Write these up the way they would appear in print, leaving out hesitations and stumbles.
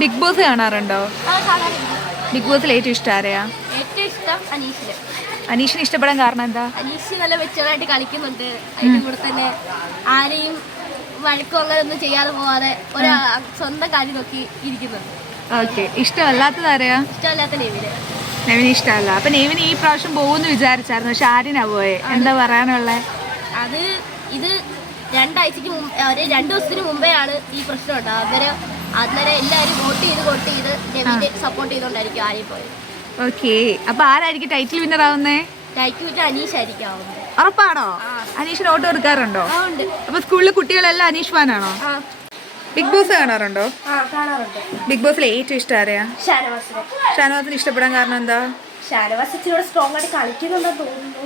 Big boss കാണാറുണ്ടോ? Big ബോസിൽ ഏറ്റവും ഇഷ്ടം ആരെയാ? ഏറ്റവും ഇഷ്ടം അനീഷിന്. അനീഷിനെ ഇഷ്ടപ്പെടാൻ കാരണം എന്താ? അനീഷ് നല്ല മെച്ചൂറായിട്ട് കളിക്കുന്നുണ്ട്. അതിൻ്റെ കൂടെ തന്നെ ആരെയും വഴക്കും അങ്ങനെ ഒന്നും ചെയ്യാതെ പോവാതെ സ്വന്തം കാര്യം നോക്കി ഇരിക്കുന്നുണ്ട്. ഓക്കെ. ഇഷ്ടമല്ലാത്തത് ആരെയാ? ഇഷ്ടമല്ലാത്ത നെവിന്. നെവിന് ഇഷ്ടമല്ല. അപ്പൊ നെവിന് ഈ പ്രാവശ്യം പോകുമെന്ന് വിചാരിച്ചായിരുന്നു, പക്ഷെ ആര്യനാ പോയെ. എന്താ പറയാനുള്ളത്? അത് ഇത് 2 ആഴ്ചക്ക് മുമ്പ്, 2 ദിവസത്തിന് മുമ്പേ ആണ് ഈ പ്രശ്നം ഉണ്ടാകും. അന്നേരം എല്ലാവരും വോട്ട് ചെയ്ത് നെവിനെ സപ്പോർട്ട് ചെയ്തുകൊണ്ടായിരിക്കും ആര്യം പോയത്. ഓക്കെ. അപ്പൊ ആരായിരിക്കും ടൈറ്റിൽ വിന്നർ ആവുന്നേ? ടൈറ്റിൽ വിന്നർ അനീഷ് ആയിരിക്കും ആവുന്നത്. ഉറപ്പാണോ? അനീഷിന് വോട്ട് കൊടുക്കാറുണ്ടോ? അപ്പൊ സ്കൂളിലെ കുട്ടികളെല്ലാം അനീഷ് ഫാനാണോ? ബിഗ് ബോസ് കാണാറുണ്ടോ? കാണാറുണ്ട്. ബിഗ് ബോസിൽ ഏറ്റവും ഇഷ്ടം ആരെയാ? ഷാനവാസിന് ഇഷ്ടപ്പെടാൻ കാരണം എന്താ? ഷാനവാസ് ഇച്ചിരി സ്ട്രോങ് ആയിട്ട് കളിക്കുന്നുണ്ടെന്ന് തോന്നുന്നു.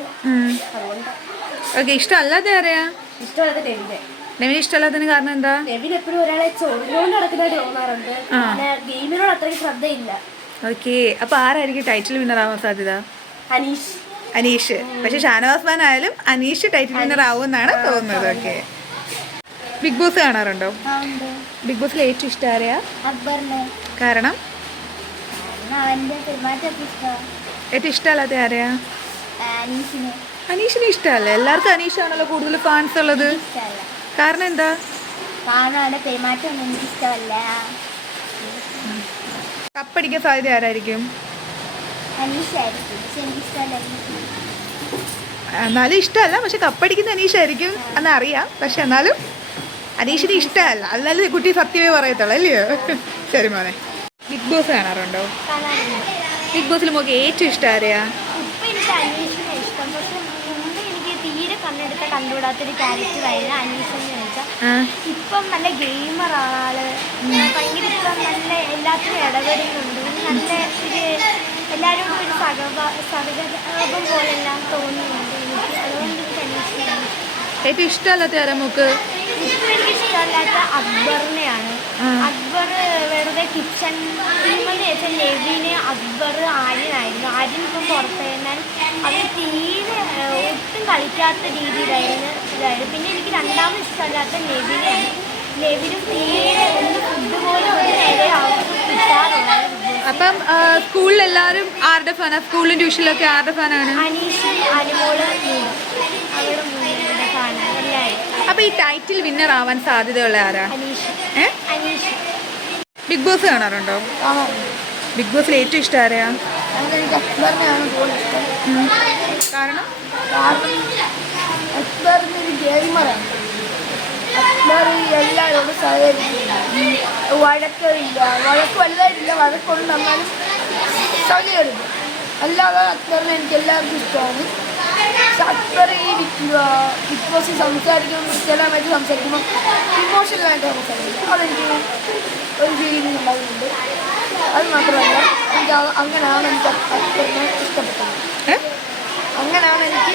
ഓക്കെ. ഇഷ്ടമല്ലാതെ ആരെയാ? ഇഷ്ടമല്ലാത്ത നെവിനെ. നെവിന് ഇഷ്ടമല്ലാത്തതിന് കാരണം എന്താ? നെവിൻ എപ്പോഴും ഒരാളെ ചൊറിഞ്ഞുകൊണ്ട് നടക്കുന്നതായിട്ട് തോന്നാറുണ്ട്. പിന്നെ ഗെയിമിനോട് അത്രയ്ക്ക് ശ്രദ്ധയില്ല. ഓക്കെ. അപ്പൊ ആരായിരിക്കും ടൈറ്റിൽ വിന്നർ ആവാൻ സാധ്യത? അനീഷ്. പക്ഷെ ഷാനവാസ് ഫാൻ ആയാലും അനീഷ് ടൈറ്റിൽ വിന്നർ ആവുമെന്നാണ് തോന്നുന്നത്. ഓക്കെ. ബിഗ് ബോസ് കാണാറുണ്ടോ? ബിഗ് ബോസിൽ ഏറ്റവും ഇഷ്ടം ആരെയാ? കാരണം ഏറ്റവും ഇഷ്ടമല്ലാത്ത ആരെയാ? അനീഷിനെ ഇഷ്ടമല്ല. എല്ലാവർക്കും അനീഷാണല്ലോ കൂടുതൽ ഫാൻസ് ഉള്ളത്. കാരണം എന്താ? കപ്പടിക്കാൻ സാധ്യത ആരായിരിക്കും? എന്നാലും ഇഷ്ടമല്ല, പക്ഷെ കപ്പടിക്കുന്ന അനീഷായിരിക്കും എന്നറിയാം. പക്ഷെ എന്നാലും അനീഷിന് ഇഷ്ടമല്ല. അല്ലാതെ കുട്ടി സത്യമേ പറയത്തുള്ളൂ, അല്ലയോ? ശരി മോനെ. ബിഗ് ബോസ് കാണാറുണ്ടോ? ബിഗ് ബോസിൽ നമുക്ക് ഏറ്റവും ഇഷ്ടം ആരെയാ? കണ്ടുകൂടാത്തൊരു ക്യാരക്ടറായിരുന്നു അനീഷ് എന്ന് ചോദിച്ചാൽ. ഇപ്പം നല്ല ഗെയിമറാണ് ആള്. ഭയങ്കര ഇപ്പം നല്ല എല്ലാത്തിനും ഇടപെടുന്നുണ്ട്. നല്ല ഒരു എല്ലാവരും ഒരു സഹതാപം പോലെല്ലാം തോന്നുന്നുണ്ട് എനിക്ക്. അതുകൊണ്ട് എനിക്ക് അനീഷിനാണ് ഏറ്റവും ഇഷ്ടമല്ലാത്ത ആരാ നമുക്ക്? ഇപ്പം എനിക്ക് ഇഷ്ടമല്ലാത്ത അക്ബറിനെയാണ്. അക്ബർ വെറുതെ കിച്ചൺ ടീമെന്ന് വെച്ചാൽ നെവിന്, അക്ബർ, ആര്യനായിരുന്നു. ആര്യൻ ഇപ്പം പുറത്തുകഴിഞ്ഞാൽ അവർ തീരെ ഒട്ടും കളിക്കാത്ത രീതിയിലായിരുന്നു ഇതായിരുന്നു. പിന്നെ എനിക്ക് രണ്ടാമത് ഇഷ്ടമല്ലാത്ത നെവിനെയാണ്. നെവിനും തീരെ ഒന്ന് ഫുഡ് പോലും ഒരു നേരെ അവർക്ക് കിട്ടാറുള്ളത്. അപ്പം സ്കൂളിൽ എല്ലാവരും ആരുടെ ഫാനാണ്? സ്കൂളിലും ട്യൂഷനിലൊക്കെ ആരുടെ ഫാനാണ്? അനീഷ്, അനുമോള്, അവരുടെ മൂന്നിന്റെ ഫാനാണ് എല്ലാവരും. അപ്പൊ ഈ ടൈറ്റിൽ വിന്നർ ആവാൻ സാധ്യതയുള്ള ആരാ? അനീഷ്. ബിഗ് ബോസ് കാണാറുണ്ടോ? ബിഗ് ബോസിൽ ഏറ്റവും ഇഷ്ടം ആരെയാ? കാരണം അക്ബറിനൊരു ഗെയിമറാണ്. അക്ബർ എല്ലാവരോടും സഹകരിക്കില്ല, വഴക്കില്ല. വഴക്ക് വലുതായിട്ടില്ല, വഴക്കുണ്ട്, എന്നാലും സഹകരിക്കും. അല്ലാതെ അക്ബറിനെ എനിക്ക് എല്ലാവർക്കും ഇഷ്ടമാണ്. പക്ഷെ അക്ബർ ഈ ബിഗ് ബോസിൽ സംസാരിക്കുമ്പോൾ ചിലമായിട്ട് സംസാരിക്കുമ്പോൾ ഇമോഷണലായിട്ട് സംസാരിക്കും. അതെനിക്ക് ഒരു ഫീലിംഗ് ഉണ്ടാകുന്നുണ്ട്. അത് മാത്രമല്ല എനിക്ക് അങ്ങനെയാണ് എനിക്ക് അക്ബറിനെ ഇഷ്ടപ്പെട്ടത്. അങ്ങനെയാണ് എനിക്ക്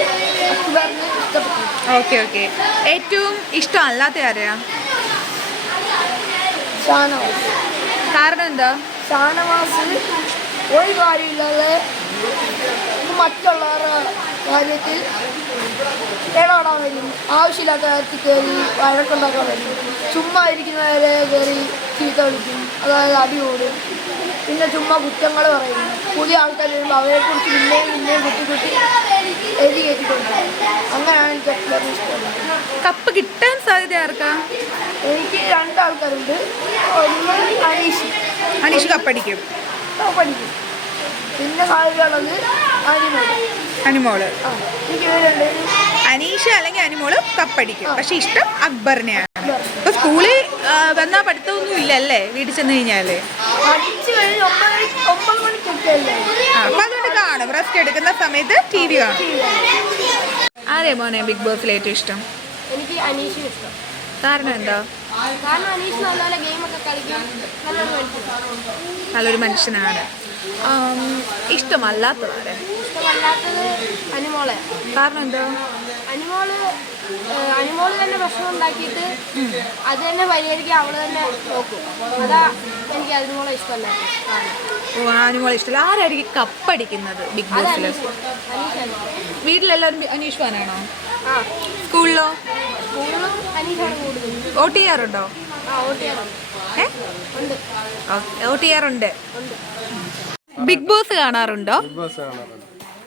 അക്ബറിനെ ഇഷ്ടപ്പെട്ടത്. ഓക്കെ. ഏറ്റവും ഇഷ്ടമല്ലാത്ത ആരെയാ? ഷാനവാസ്. കാരണം എന്താ? ഷാനവാസ് ഒരു കാര്യമില്ലാതെ മറ്റുള്ളവരുടെ കാര്യത്തിൽ ഇടപെടാൻ വരും. ആവശ്യമില്ലാത്ത കാര്യത്തിൽ കയറി വഴക്കുണ്ടാക്കാൻ വരും. ചുമ്മാ ഇരിക്കുന്നവരെ കയറി ചീത്ത വിളിക്കും, അതായത് അടി കൂടും. പിന്നെ ചുമ്മാ കുറ്റങ്ങൾ പറയും. പുതിയ ആൾക്കാർ വരുമ്പോൾ അവരെക്കുറിച്ച് പിന്നെയും കുത്തി എഴുതി കയറ്റിക്കൊണ്ടിരിക്കും. അങ്ങനെയാണ് എനിക്ക് അക്ബറിനെ ഇഷ്ടമുള്ളത്. കപ്പ് കിട്ടാൻ സാധ്യത ആർക്കാ? എനിക്ക് 2 ആൾക്കാരുണ്ട്. ഒന്ന് അനീഷ് കപ്പടിക്കും. പിന്നെ സാധ്യതയുള്ളത് അനുമോള്. എനിക്ക് ഇവരുണ്ട്. അനീഷ അല്ലെങ്കിൽ അനുമോള് കപ്പടിക്കും. പക്ഷെ ഇഷ്ടം അക്ബറിനെയാണ്. ഇപ്പൊ സ്കൂളിൽ വന്നാ പഠിത്തമൊന്നും ഇല്ലല്ലേ വീട്ടിൽ ചെന്ന് കഴിഞ്ഞാല്? അപ്പൊ അതുകൊണ്ട് കാണും. റെസ്റ്റ് എടുക്കുന്ന സമയത്ത് TV കാണും. ആരെയാ മോനെ ബിഗ് ബോസിൽ ഏറ്റവും ഇഷ്ടം? എനിക്ക് അനീഷിന് ഇഷ്ടം. കാരണം എന്താ? കാരണം അനീഷ് നല്ല ഗെയിമൊക്കെ കളിക്കാൻ നല്ലൊരു മനുഷ്യനാണ്. ഇഷ്ടമല്ലാത്തത് അനുമോളെ. കാരണം എന്താ? അനുമോള് തന്നെ ഭക്ഷണം ഉണ്ടാക്കിയിട്ട് അത് തന്നെ പരിഹരിക്കാൻ അവള് തന്നെ നോക്കും. അതാ എനിക്ക് അനുമോളെ ഇഷ്ടമല്ല. അനുമോളെ ഇഷ്ടമല്ല. ആരായിരിക്കും കപ്പടിക്കുന്നത് ബിഗ് ബോസിൽ? വീട്ടിലെല്ലാവരും അനീഷ് ഫാനാണോ? സ്കൂളിലോ? അനീഷാണ് കൂടുതൽ. വോട്ട് ചെയ്യാറുണ്ടോ? വോട്ട് ചെയ്യാറുണ്ട്. വോട്ട് ചെയ്യാറുണ്ട്. ബിഗ് ബോസ് കാണാറുണ്ടോ?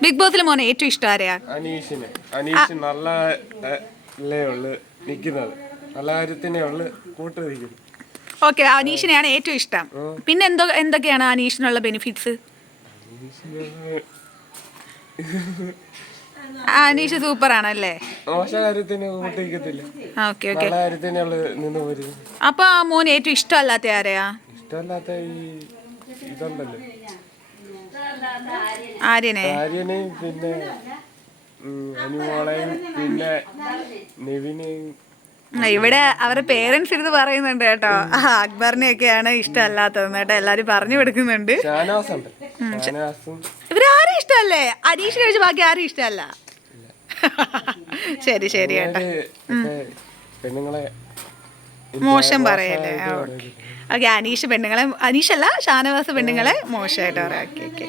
ബിഗ് ബോസിൽ മോനെ ഏറ്റവും ഇഷ്ടം ആരെയാ? അനീഷ് നല്ല നിൽക്കുന്നത്, നല്ല കാര്യത്തിനെ ഉള്ളു കൂട്ട് നിൽക്കുന്നത്. ഓക്കെ, അനീഷിനെയാണ് ഏറ്റവും ഇഷ്ടം. പിന്നെ എന്തൊക്കെയാണ് അനീഷിനുള്ള ബെനിഫിറ്റ്സ്? അനീഷ് സൂപ്പർ ആണല്ലേ? മോശ കാര്യത്തിന് കൂട്ടിക്കത്തില്ല, ഓക്കെ ഓക്കെ. നല്ല കാര്യത്തിനെ ഉള്ളു നിന്ന് പോരുന്നു. അപ്പൊ ആ മോന് ഏറ്റവും ഇഷ്ടമല്ലാത്ത ആരെയാ? ഇഷ്ടമല്ലാത്ത ഈ ഇതുണ്ടല്ലോ ആര്യനെ. ആര്യനെയും പിന്നെ അനുമോളെയും പിന്നെ നെവിനെയും. ഇവിടെ അവരുടെ പേരൻസ് ഇരുന്ന് പറയുന്നുണ്ട് കേട്ടോ, അക്ബറിനെയൊക്കെയാണ് ഇഷ്ടമല്ലാത്തതെന്ന് കേട്ടോ, എല്ലാരും പറഞ്ഞു കൊടുക്കുന്നുണ്ട്. ഷാനവാസുണ്ട്, ഷാനവാസും. ഇവരാരും ഇഷ്ടമല്ലേ? അനീഷിനെ കഴിച്ച് ബാക്കി ആരും ഇഷ്ടമല്ല. ശരി ശരി കേട്ടോ, പെണ്ണുങ്ങളെ മോശം പറയല്ലേ? ഓക്കെ, അനീഷ് പെണ്ണുങ്ങളെ, അനീഷല്ല ഷാനവാസ് പെണ്ണുങ്ങളെ മോശമായിട്ട് പറയാം. Okay okay.